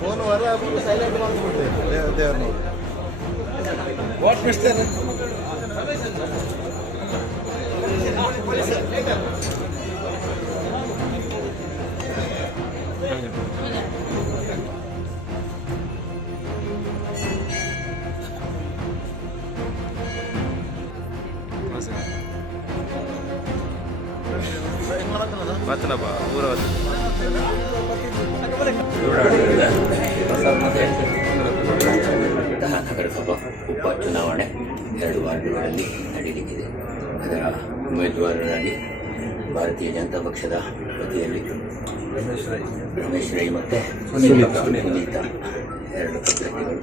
Phone ಹೊರ silent ಮಾಡ್ಬಿಡ್ರಿ ದೇವ್ರನ್ನ what ಬಿಡ್ತಾರೆ. ಬತ್ತನಪ್ಪ ಊರ ನಗರಸಭಾ ಉಪಚುನಾವಣೆ 2 ವಾರ್ಡ್ಗಳಲ್ಲಿ ನಡೆಯಲಿಕ್ಕಿದೆ. ಅದರ ಉಮೇದುವಾರರಾಗಿ ಭಾರತೀಯ ಜನತಾ ಪಕ್ಷದ ವತಿಯಲ್ಲಿ ರಮೇಶ್ ರೈ ಮತ್ತು ಸುನೀತಾ 2 ಅಭ್ಯರ್ಥಿಗಳು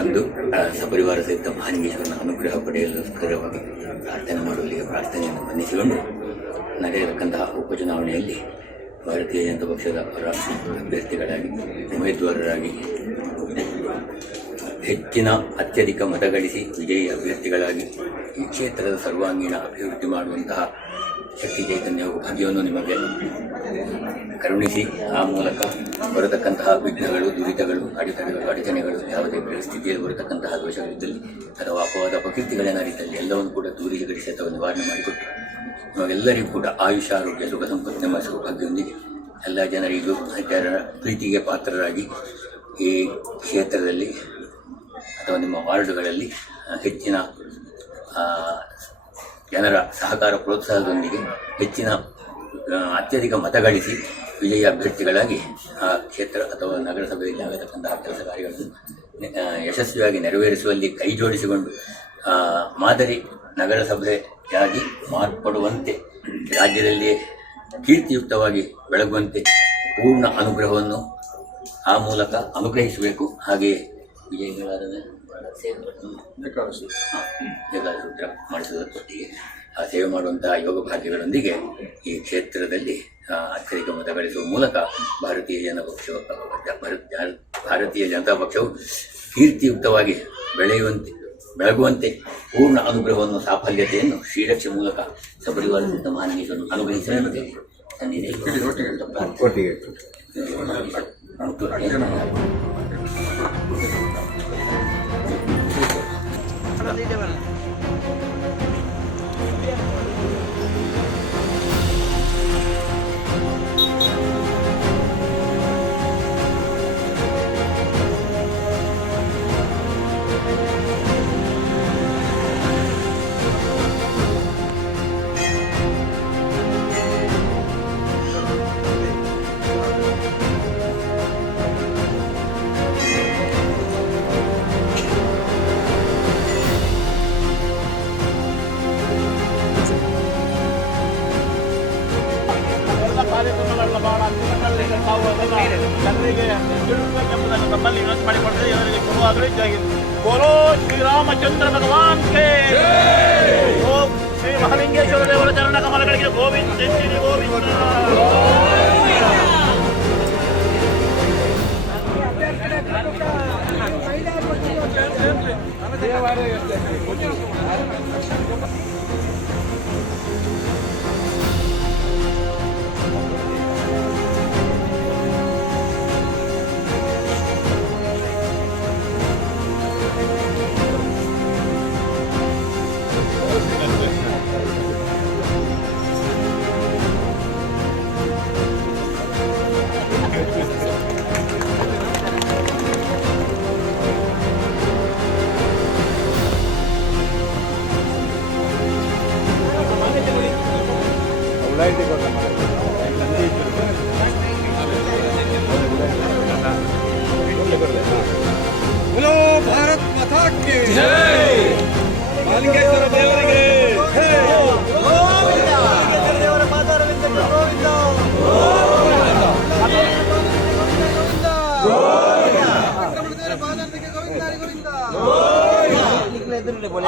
ಒಂದು ಸಪರಿವಾರ ಸಹಿತ ಮಹಾಲಿಂಗೇಶ್ವರನ ಅನುಗ್ರಹ ಪಡೆಯಲುಸ್ಕರವಾಗಿ ಪ್ರಾರ್ಥನೆ ಮಾಡುವಲ್ಲಿಗೆ ಪ್ರಾರ್ಥನೆಯನ್ನು ಮನ್ನಿಸಿಕೊಂಡು ನಡೆಯತಕ್ಕಂತಹ ಉಪಚುನಾವಣೆಯಲ್ಲಿ ಭಾರತೀಯ ಜನತಾ ಪಕ್ಷದ ಪರ ಅಭ್ಯರ್ಥಿಗಳಾಗಿ ಉಮೇದುವಾರರಾಗಿ ಹೆಚ್ಚಿನ ಅತ್ಯಧಿಕ ಮತ ಗಳಿಸಿ ವಿಜಯಿ ಅಭ್ಯರ್ಥಿಗಳಾಗಿ ಈ ಕ್ಷೇತ್ರದ ಸರ್ವಾಂಗೀಣ ಅಭಿವೃದ್ಧಿ ಮಾಡುವಂತಹ ಶಕ್ತಿ ಚೈತನ್ಯ ಭಾಗ್ಯವನ್ನು ನಿಮಗೆ ಕರುಣಿಸಿ ಆ ಮೂಲಕ ಬರತಕ್ಕಂತಹ ವಿಘ್ನಗಳು, ದುರಿತಗಳು, ಅಡಚಣೆಗಳು, ಯಾವುದೇ ಪರಿಸ್ಥಿತಿಯಲ್ಲಿ ಬರತಕ್ಕಂತಹ ದೋಷಗಳಿದ್ದಲ್ಲಿ ಅಥವಾ ಅಪವಾದ ಅಪಕೀರ್ತಿಗಳೇನಾರಿದ್ದಲ್ಲಿ ಎಲ್ಲವನ್ನು ಕೂಡ ದೂರೀಕರಿಸಿ ಅಥವಾ ನಿವಾರಣೆ ಮಾಡಿಕೊಟ್ಟು ನಾವೆಲ್ಲರಿಗೂ ಕೂಡ ಆಯುಷ, ಆರೋಗ್ಯ, ಸುಖ ಸಂಪತ್ತು ಎಂಬ ಸೌಭಾಗ್ಯದೊಂದಿಗೆ ಎಲ್ಲ ಜನರಿಗೂ ಜನರ ಪ್ರೀತಿಗೆ ಪಾತ್ರರಾಗಿ ಈ ಕ್ಷೇತ್ರದಲ್ಲಿ ಅಥವಾ ನಿಮ್ಮ ವಾರ್ಡುಗಳಲ್ಲಿ ಹೆಚ್ಚಿನ ಜನರ ಸಹಕಾರ ಪ್ರೋತ್ಸಾಹದೊಂದಿಗೆ ಹೆಚ್ಚಿನ ಅತ್ಯಧಿಕ ಮತ ಗಳಿಸಿ ವಿಜಯ ಅಭ್ಯರ್ಥಿಗಳಾಗಿ ಆ ಕ್ಷೇತ್ರ ಅಥವಾ ನಗರಸಭೆಯಲ್ಲಿ ಆಗತಕ್ಕಂತಹ ಕೆಲಸ ಕಾರ್ಯಗಳನ್ನು ಯಶಸ್ವಿಯಾಗಿ ನೆರವೇರಿಸುವಲ್ಲಿ ಕೈ ಜೋಡಿಸಿಕೊಂಡು ಮಾದರಿ ನಗರಸಭೆಯಾಗಿ ಮಾರ್ಪಡುವಂತೆ, ರಾಜ್ಯದಲ್ಲಿ ಕೀರ್ತಿಯುಕ್ತವಾಗಿ ಬೆಳಗುವಂತೆ ಪೂರ್ಣ ಅನುಗ್ರಹವನ್ನು ಆ ಮೂಲಕ ಅನುಗ್ರಹಿಸಬೇಕು. ಹಾಗೆಯೇ ವಿಜಯಗಳಾದ ಸೂತ್ರ ಮಾಡಿಸುವುದರೊಟ್ಟಿಗೆ ಆ ಸೇವೆ ಮಾಡುವಂತಹ ಯೋಗ ಭಾಗ್ಯಗಳೊಂದಿಗೆ ಈ ಕ್ಷೇತ್ರದಲ್ಲಿ ಅತ್ಯಧಿಕ ಮತ ಗಳಿಸುವ ಮೂಲಕ ಭಾರತೀಯ ಜನತಾ ಪಕ್ಷವು ಕೀರ್ತಿಯುಕ್ತವಾಗಿ ಬೆಳಗುವಂತೆ ಪೂರ್ಣ ಅನುಗ್ರಹವನ್ನು, ಸಾಫಲ್ಯತೆಯನ್ನು ಶ್ರೀರಕ್ಷೆ ಮೂಲಕ ಸಪರಿವಾರ ಮಹಾಲಿಂಗೇಶ್ವರನ್ನು ಅನುಗ್ರಹಿಸಲು ಜನರಿಗೆ ತಿಳುವಳಿಕೆಂಬುದನ್ನು ತಮ್ಮಲ್ಲಿ ವಿನಂತಿ ಮಾಡಿಕೊಡ್ತಾರೆ. ಇವರಿಗೆ ಶುರುವಾಗಲಿ. ಜೈ ಹಿಂದ್. ಬೋಲೋ ಶ್ರೀರಾಮಚಂದ್ರ ಭಗವಾನ್ ಕೆ ಓಂ ಶ್ರೀ ಮಹಾಲಿಂಗೇಶ್ವರ ದೇವರ ಚರಣ ಕಮಲಗಳಿಗೆ ಗೋವಿಂದ ಶ್ರೀ ಗೋವಿಂದ. बोलो भारत माता की जय. ಮಹಾಲಿಂಗೇಶ್ವರ ದೇವರಿಗೆ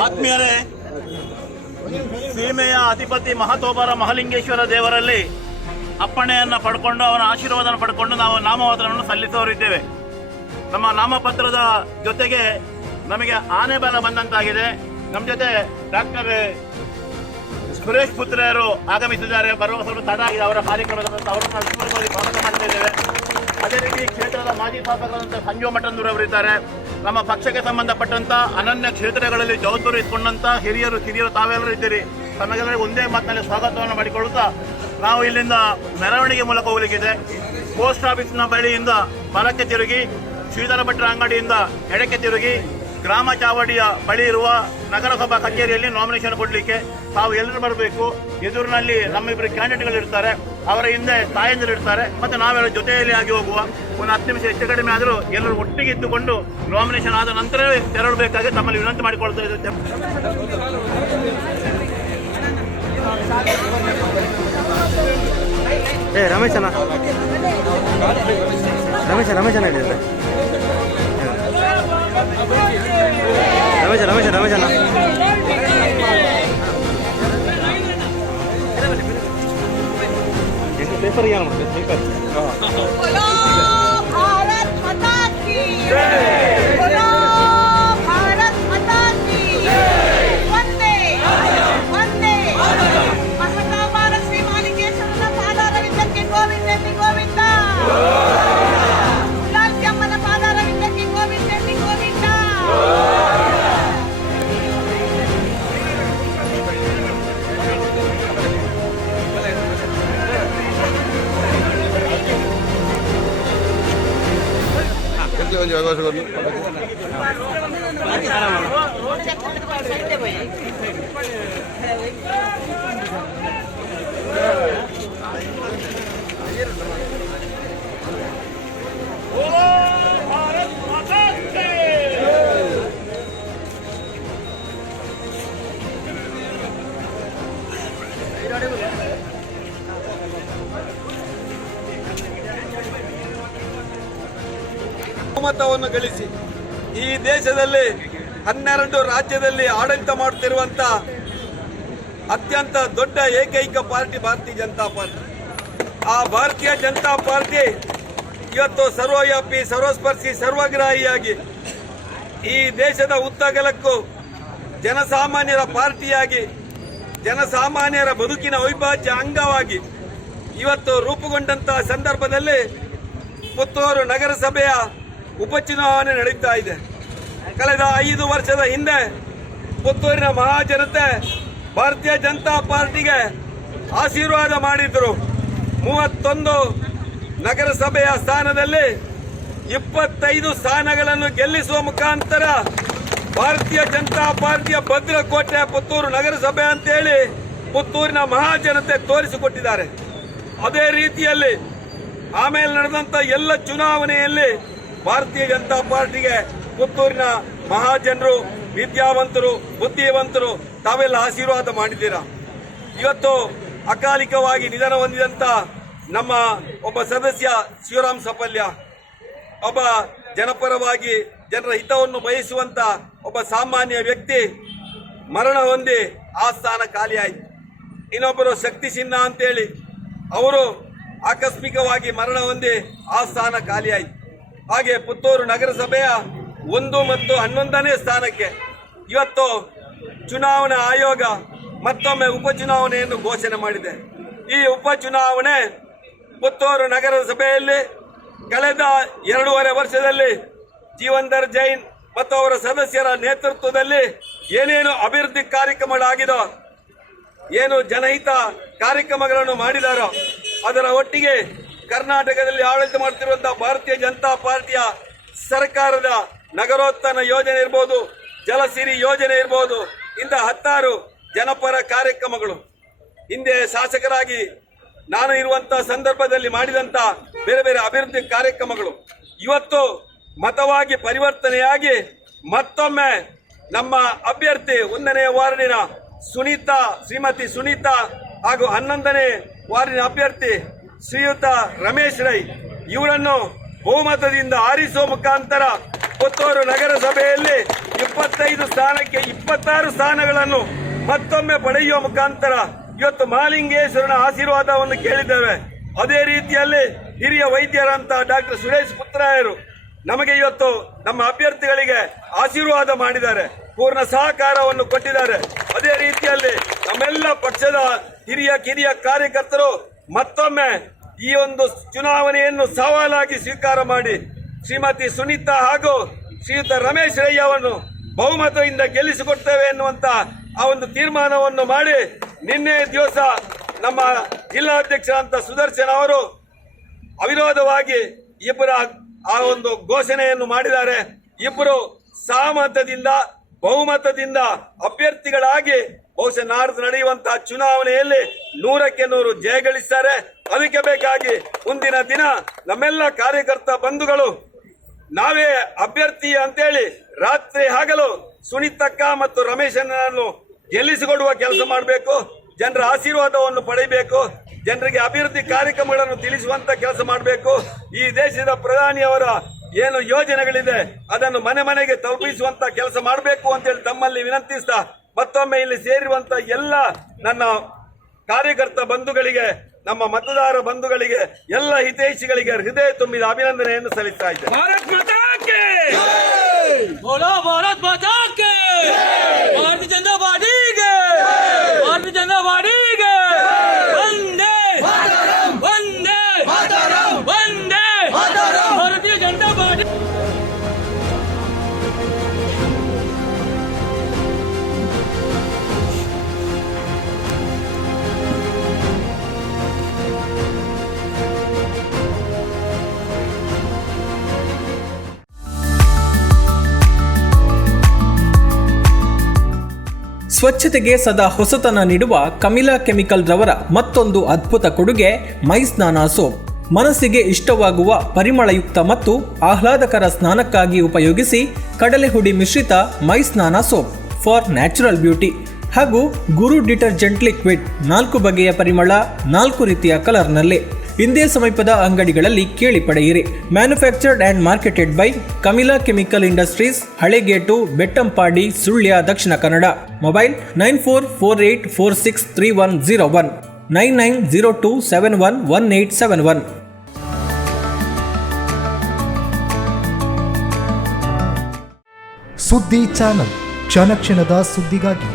ಆತ್ಮೀಯರೇ, ಸೀಮೆಯ ಅಧಿಪತಿ ಮಹತೋಬರ ಮಹಾಲಿಂಗೇಶ್ವರ ದೇವರಲ್ಲಿ ಅಪ್ಪಣೆಯನ್ನು ಪಡ್ಕೊಂಡು ಅವನ ಆಶೀರ್ವಾದವನ್ನು ಪಡ್ಕೊಂಡು ನಾವು ನಾಮಪತ್ರವನ್ನು ಸಲ್ಲಿಸುವವರಿದ್ದೇವೆ. ನಮ್ಮ ನಾಮಪತ್ರದ ಜೊತೆಗೆ ನಮಗೆ ಆನೆ ಬಲ ಬಂದಂತಾಗಿದೆ. ನಮ್ಮ ಜೊತೆ ಡಾಕ್ಟರ್ ಸುರೇಶ್ ಪುತ್ರರು ಆಗಮಿಸಿದ್ದಾರೆ. ಬರುವ ಸ್ವಲ್ಪ ತಡ ಆಗಿದೆ ಅವರ ಕಾರ್ಯಕ್ರಮದ ಅವರನ್ನು ಅಭಿಮಾನವಾಗಿ ಸ್ವಾಗತ ಮಾಡ್ತಾ ಇದ್ದೇವೆ. ಅದೇ ರೀತಿ ಕ್ಷೇತ್ರದ ಮಾಜಿ ಶಾಸಕರಾದಂಥ ಸಂಜೀವ ಮಠಂದೂರು ಅವರಿದ್ದಾರೆ. ನಮ್ಮ ಪಕ್ಷಕ್ಕೆ ಸಂಬಂಧಪಟ್ಟಂತ ಅನನ್ಯ ಕ್ಷೇತ್ರಗಳಲ್ಲಿ ಜವಾಬ್ದಾರಿ ಇಟ್ಕೊಂಡಂತ ಹಿರಿಯರು ಕಿರಿಯರು ತಾವೆಲ್ಲರೂ ಇದ್ದೀರಿ. ತಮಗೆಲ್ಲರಿಗೂ ಒಂದೇ ಮಾತಿನಲ್ಲಿ ಸ್ವಾಗತವನ್ನು ಮಾಡಿಕೊಳ್ಳುತ್ತಾ ನಾವು ಇಲ್ಲಿಂದ ಮೆರವಣಿಗೆ ಮೂಲಕ ಹೋಗಲಿಕ್ಕಿದೆ. ಪೋಸ್ಟ್ ಆಫೀಸ್ನ ಬಳಿಯಿಂದ ಬಲಕ್ಕೆ ತಿರುಗಿ, ಶ್ರೀಧರ ಭಟ್ರ ಅಂಗಡಿಯಿಂದ ಎಡಕ್ಕೆ ತಿರುಗಿ, ಗ್ರಾಮ ಚಾವಡಿಯ ಬಳಿ ಇರುವ ನಗರಸಭಾ ಕಚೇರಿಯಲ್ಲಿ ನಾಮಿನೇಷನ್ ಕೊಡಲಿಕ್ಕೆ ತಾವು ಎಲ್ಲರೂ ಬರಬೇಕು. ಎದುರಿನಲ್ಲಿ ನಮ್ಮಿಬ್ಬರು ಕ್ಯಾಂಡಿಡೇಟ್ಗಳು ಇರ್ತಾರೆ, ಅವರ ಹಿಂದೆ ತಾಯಂದಿರು ಇರ್ತಾರೆ, ಮತ್ತು ನಾವೆಲ್ಲ ಜೊತೆಯಲ್ಲಿ ಆಗಿ ಹೋಗುವ. ಒಂದು 10 ನಿಮಿಷ ಹೆಚ್ಚು ಕಡಿಮೆ ಆದರೂ ಎಲ್ಲರೂ ಒಟ್ಟಿಗೆ ಇದ್ದುಕೊಂಡು ನಾಮಿನೇಷನ್ ಆದ ನಂತರವೇ ತೆರಳಬೇಕಾಗಿ ತಮ್ಮಲ್ಲಿ ವಿನಂತಿ ಮಾಡಿಕೊಳ್ತಾ ಇದ್ದೇವೆ. ರಮೇಶನ ಹೇಳಿದ್ರೆ ರಮೇಶನ ಪೇಪರ್ ಏನು ಮಾಡ್ತೀವಿ ಪೇಪರ್ भारत माता की बोलो भारत माता की वंदे वंदे महाकामार श्री मालिकेश्वरನ ಪಾದಾರವಿಂದಕ್ಕೆ ಗೋವಿಂದಕ್ಕೆ ಗೋವಿಂದ ಲಾಲ್ಯಮ್ಮನ ಪಾದಾರವಿಂದಕ್ಕೆ ಗೋವಿಂದಕ್ಕೆ ಗೋವಿಂದ. ಒಂದು ಅವಕಾಶ ಕೊಡಿ. ಬಹುಮತವನ್ನು ಗಳಿಸಿ ಈ ದೇಶದಲ್ಲಿ 12 ರಾಜ್ಯದಲ್ಲಿ ಆಡಳಿತ ಮಾಡುತ್ತಿರುವಂತ ಅತ್ಯಂತ ದೊಡ್ಡ ಏಕೈಕ ಪಾರ್ಟಿ ಭಾರತೀಯ ಜನತಾ ಪಾರ್ಟಿ. ಆ ಭಾರತೀಯ ಜನತಾ ಪಾರ್ಟಿ ಇವತ್ತು ಸರ್ವವ್ಯಾಪಿ, ಸರ್ವಸ್ಪರ್ಶಿ, ಸರ್ವಗ್ರಾಹಿಯಾಗಿ ಈ ದೇಶದ ಉದ್ದಗಲಕ್ಕೂ ಜನಸಾಮಾನ್ಯರ ಪಾರ್ಟಿಯಾಗಿ, ಜನಸಾಮಾನ್ಯರ ಬದುಕಿನ ಅವಿಭಾಜ್ಯ ಅಂಗವಾಗಿ ಇವತ್ತು ರೂಪುಗೊಂಡಂತಹ ಸಂದರ್ಭದಲ್ಲಿ ಪುತ್ತೂರು ನಗರಸಭೆಯ ಉಪಚುನಾವಣೆ ನಡೀತಾ ಇದೆ. ಕಳೆದ 5 ವರ್ಷದ ಹಿಂದೆ ಪುತ್ತೂರಿನ ಮಹಾಜನತೆ ಭಾರತೀಯ ಜನತಾ ಪಾರ್ಟಿಗೆ ಆಶೀರ್ವಾದ ಮಾಡಿದ್ರು. 31 ನಗರಸಭೆಯ ಸ್ಥಾನದಲ್ಲಿ 25 ಸ್ಥಾನಗಳನ್ನು ಗೆಲ್ಲಿಸುವ ಮುಖಾಂತರ ಭಾರತೀಯ ಜನತಾ ಪಾರ್ಟಿಯ ಭದ್ರಕೋಟೆ ಪುತ್ತೂರು ನಗರಸಭೆ ಅಂತೇಳಿ ಪುತ್ತೂರಿನ ಮಹಾಜನತೆ ತೋರಿಸಿಕೊಟ್ಟಿದ್ದಾರೆ. ಅದೇ ರೀತಿಯಲ್ಲಿ ಆಮೇಲೆ ನಡೆದಂತ ಎಲ್ಲ ಚುನಾವಣೆಯಲ್ಲಿ ಭಾರತೀಯ ಜನತಾ ಪಾರ್ಟಿಗೆ ಪುತ್ತೂರಿನ ಮಹಾಜನರು, ವಿದ್ಯಾವಂತರು, ಬುದ್ಧಿವಂತರು ತಾವೆಲ್ಲ ಆಶೀರ್ವಾದ ಮಾಡಿದ್ದೀರಾ. ಇವತ್ತು ಅಕಾಲಿಕವಾಗಿ ನಿಧನ ಹೊಂದಿದಂತ ನಮ್ಮ ಒಬ್ಬ ಸದಸ್ಯ ಶಿವರಾಮ್ ಸಪಲ್ಯ, ಒಬ್ಬ ಜನಪರವಾಗಿ ಜನರ ಹಿತವನ್ನು ಬಯಸುವಂತ ಒಬ್ಬ ಸಾಮಾನ್ಯ ವ್ಯಕ್ತಿ ಮರಣ ಹೊಂದಿ ಆ ಸ್ಥಾನ ಖಾಲಿಯಾಯಿತು. ಇನ್ನೊಬ್ಬರು ಶಕ್ತಿ ಸಿನ್ಹಾ ಅಂತೇಳಿ ಅವರು ಆಕಸ್ಮಿಕವಾಗಿ ಮರಣ ಹೊಂದಿ ಆ ಸ್ಥಾನ ಖಾಲಿಯಾಯಿತು. ಹಾಗೆ ಪುತ್ತೂರು ನಗರಸಭೆಯ 1 ಮತ್ತು 11ನೇ ಸ್ಥಾನಕ್ಕೆ ಇವತ್ತು ಚುನಾವಣಾ ಆಯೋಗ ಮತ್ತೊಮ್ಮೆ ಉಪಚುನಾವಣೆಯನ್ನು ಘೋಷಣೆ ಮಾಡಿದೆ. ಈ ಉಪಚುನಾವಣೆ ಪುತ್ತೂರು ನಗರಸಭೆಯಲ್ಲಿ ಕಳೆದ 2.5 ವರ್ಷದಲ್ಲಿ ಜೀವನ್ಧರ್ ಜೈನ್ ಮತ್ತು ಅವರ ಸದಸ್ಯರ ನೇತೃತ್ವದಲ್ಲಿ ಏನೇನು ಅಭಿವೃದ್ಧಿ ಕಾರ್ಯಕ್ರಮಗಳಾಗಿದೋ, ಏನು ಜನಹಿತ ಕಾರ್ಯಕ್ರಮಗಳನ್ನು ಮಾಡಿದಾರೋ ಅದರ ಒಟ್ಟಿಗೆ ಕರ್ನಾಟಕದಲ್ಲಿ ಆಡಳಿತ ಮಾಡುತ್ತಿರುವಂತಹ ಭಾರತೀಯ ಜನತಾ ಪಾರ್ಟಿಯ ಸರ್ಕಾರದ ನಗರೋತ್ಥಾನ ಯೋಜನೆ ಇರಬಹುದು, ಜಲಸಿರಿ ಯೋಜನೆ ಇರಬಹುದು, ಇಂಥ 10 ಜನಪರ ಕಾರ್ಯಕ್ರಮಗಳು ಹಿಂದೆ ಶಾಸಕರಾಗಿ ನಾನು ಇರುವಂತಹ ಸಂದರ್ಭದಲ್ಲಿ ಮಾಡಿದಂತ ಬೇರೆ ಬೇರೆ ಅಭಿವೃದ್ಧಿ ಕಾರ್ಯಕ್ರಮಗಳು ಇವತ್ತು ಮತವಾಗಿ ಪರಿವರ್ತನೆಯಾಗಿ ಮತ್ತೊಮ್ಮೆ ನಮ್ಮ ಅಭ್ಯರ್ಥಿ 1ನೇ ವಾರ್ಡಿನ ಶ್ರೀಮತಿ ಸುನೀತಾ ಹಾಗೂ 11ನೇ ವಾರ್ಡಿನ ಅಭ್ಯರ್ಥಿ ಶ್ರೀಯುತ ರಮೇಶ್ ರೈ ಇವರನ್ನು ಬಹುಮತದಿಂದ ಆರಿಸುವ ಮುಖಾಂತರ ಪುತ್ತೂರು ನಗರಸಭೆಯಲ್ಲಿ 25 ಸ್ಥಾನಕ್ಕೆ 26 ಸ್ಥಾನಗಳನ್ನು ಮತ್ತೊಮ್ಮೆ ಪಡೆಯುವ ಮುಖಾಂತರ ಇವತ್ತು ಮಹಾಲಿಂಗೇಶ್ವರನ ಆಶೀರ್ವಾದವನ್ನು ಕೇಳಿದ್ದೇವೆ. ಅದೇ ರೀತಿಯಲ್ಲಿ ಹಿರಿಯ ವೈದ್ಯರಂತ ಡಾಕ್ಟರ್ ಸುರೇಶ್ ಪುತ್ರರು ನಮಗೆ ಇವತ್ತು ನಮ್ಮ ಅಭ್ಯರ್ಥಿಗಳಿಗೆ ಆಶೀರ್ವಾದ ಮಾಡಿದ್ದಾರೆ, ಪೂರ್ಣ ಸಹಕಾರವನ್ನು ಕೊಟ್ಟಿದ್ದಾರೆ. ಅದೇ ರೀತಿಯಲ್ಲಿ ನಮ್ಮೆಲ್ಲ ಪಕ್ಷದ ಹಿರಿಯ ಕಿರಿಯ ಕಾರ್ಯಕರ್ತರು ಮತ್ತೊಮ್ಮೆ ಈ ಒಂದು ಚುನಾವಣೆಯನ್ನು ಸವಾಲಾಗಿ ಸ್ವೀಕಾರ ಮಾಡಿ ಶ್ರೀಮತಿ ಸುನೀತಾ ಹಾಗೂ ಶ್ರೀಯುತ ರಮೇಶ್ ರೈ ಅವರನ್ನು ಬಹುಮತದಿಂದ ಗೆಲ್ಲಿಸಿಕೊಡ್ತೇವೆ ಎನ್ನುವಂತ ಆ ಒಂದು ತೀರ್ಮಾನವನ್ನು ಮಾಡಿ ನಿನ್ನೆ ದಿವಸ ನಮ್ಮ ಜಿಲ್ಲಾಧ್ಯಕ್ಷರಂತ ಸುದರ್ಶನ್ ಅವರು ಅವಿರೋಧವಾಗಿ ಇಬ್ಬರ ಆ ಒಂದು ಘೋಷಣೆಯನ್ನು ಮಾಡಿದ್ದಾರೆ. ಇಬ್ಬರು ಸಹಮತದಿಂದ ಬಹುಮತದಿಂದ ಅಭ್ಯರ್ಥಿಗಳಾಗಿ ಬಹುಶಃ ನಾಡ್ದು ನಡೆಯುವಂತಹ ಚುನಾವಣೆಯಲ್ಲಿ 100ಕ್ಕೆ 100 ಜಯಗಳಿಸ್ತಾರೆ. ಅದಕ್ಕೆ ಬೇಕಾಗಿ ಮುಂದಿನ ದಿನ ನಮ್ಮೆಲ್ಲ ಕಾರ್ಯಕರ್ತ ಬಂಧುಗಳು ನಾವೇ ಅಭ್ಯರ್ಥಿ ಅಂತೇಳಿ ರಾತ್ರಿ ಹಗಲು ಸುನೀತಕ್ಕ ಮತ್ತು ರಮೇಶನನ್ನು ಗೆಲ್ಲಿಸಿಕೊಡುವ ಕೆಲಸ ಮಾಡಬೇಕು. ಜನರ ಆಶೀರ್ವಾದವನ್ನು ಪಡೆಯಬೇಕು. ಜನರಿಗೆ ಅಭಿವೃದ್ಧಿ ಕಾರ್ಯಕ್ರಮಗಳನ್ನು ತಿಳಿಸುವಂತ ಕೆಲಸ ಮಾಡಬೇಕು. ಈ ದೇಶದ ಪ್ರಧಾನಿಯವರ ಏನು ಯೋಜನೆಗಳಿದೆ ಅದನ್ನು ಮನೆ ಮನೆಗೆ ತಲುಪಿಸುವಂತ ಕೆಲಸ ಮಾಡಬೇಕು ಅಂತೇಳಿ ತಮ್ಮಲ್ಲಿ ವಿನಂತಿಸ್ತಾ ಮತ್ತೊಮ್ಮೆ ಇಲ್ಲಿ ಸೇರಿರುವಂತ ಎಲ್ಲ ನನ್ನ ಕಾರ್ಯಕರ್ತ ಬಂಧುಗಳಿಗೆ, ನಮ್ಮ ಮತದಾರ ಬಂಧುಗಳಿಗೆ, ಎಲ್ಲ ಹಿತೈಷಿಗಳಿಗೆ ಹೃದಯ ತುಂಬಿದ ಅಭಿನಂದನೆಯನ್ನು ಸಲ್ಲಿಸ್ತಾ ಇದ್ದೇನೆ. भारत माता के बोलो, भारत माता के भारतीय जनता पार्टी के भारतीय जनता पार्टी के वंदे वंदे वंदे भारतीय जनता पार्टी. ಸ್ವಚ್ಛತೆಗೆ ಸದಾ ಹೊಸತನ ನೀಡುವ ಕಮಿಲಾ ಕೆಮಿಕಲ್ ರವರ ಮತ್ತೊಂದು ಅದ್ಭುತ ಕೊಡುಗೆ ಮೈ ಸ್ನಾನ ಸೋಪ್. ಮನಸ್ಸಿಗೆ ಇಷ್ಟವಾಗುವ ಪರಿಮಳಯುಕ್ತ ಮತ್ತು ಆಹ್ಲಾದಕರ ಸ್ನಾನಕ್ಕಾಗಿ ಉಪಯೋಗಿಸಿ ಕಡಲೆ ಹುಡಿ ಮಿಶ್ರಿತ ಮೈ ಸ್ನಾನ ಸೋಪ್ ಫಾರ್ ನ್ಯಾಚುರಲ್ ಬ್ಯೂಟಿ ಹಾಗೂ ಗುರು ಡಿಟರ್ಜೆಂಟ್ ಲಿಕ್ವಿಡ್ 4 ಬಗೆಯ ಪರಿಮಳ 4 ರೀತಿಯ ಕಲರ್ನಲ್ಲಿ. ಇಂದೇ ಸಮೀಪದ ಅಂಗಡಿಗಳಲ್ಲಿ ಕೇಳಿ ಪಡೆಯಿರಿ. Manufactured and marketed by Kamila chemical industries, Halegate, Bettampady, Sullia, Dakshina Kannada. Mobile 9448463101 9902711871. ಸುದ್ದಿ ಚಾನಲ್ ಕ್ಷಣ ಕ್ಷಣದ ಸುದ್ದಿಗಾಗಿ